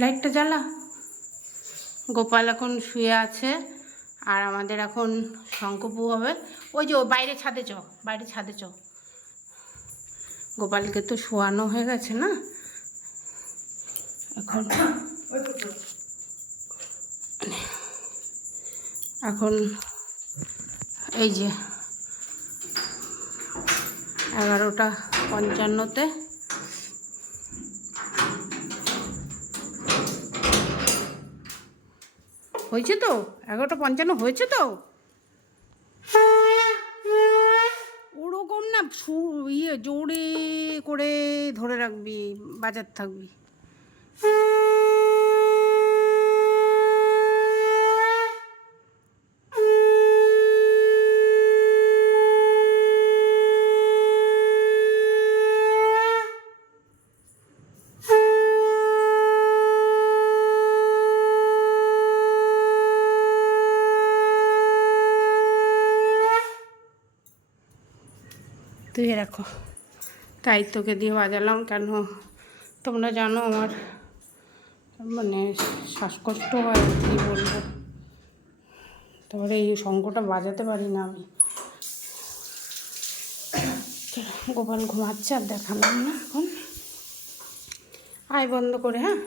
লাইটটা জ্বালা। গোপাল এখন শুয়ে আছে, আর আমাদের এখন শঙ্কপু হবে। ওই যে বাইরে ছাদে চ, বাইরে ছাদে চ। গোপালকে তো শোয়ানো হয়ে গেছে না? এখন এখন এই যে এগারোটা পঞ্চান্নতে হয়েছে তো? এগারোটা পঞ্চান্ন হয়েছে তো? ওরকম না ইয়ে জোরে করে ধরে রাখবি, বাজার থাকবি। তুই রাখো তাই তোকে দিয়ে বাজালাম কেন? তোমরা জানো আমার মানে শ্বাসকষ্ট হয়, কী বলব? তারপরে এই শঙ্কটা বাজাতে পারি না আমি। গোপাল ঘুমাচ্ছে আর দেখালাম না এখন। আয় বন্ধ করে হ্যাঁ?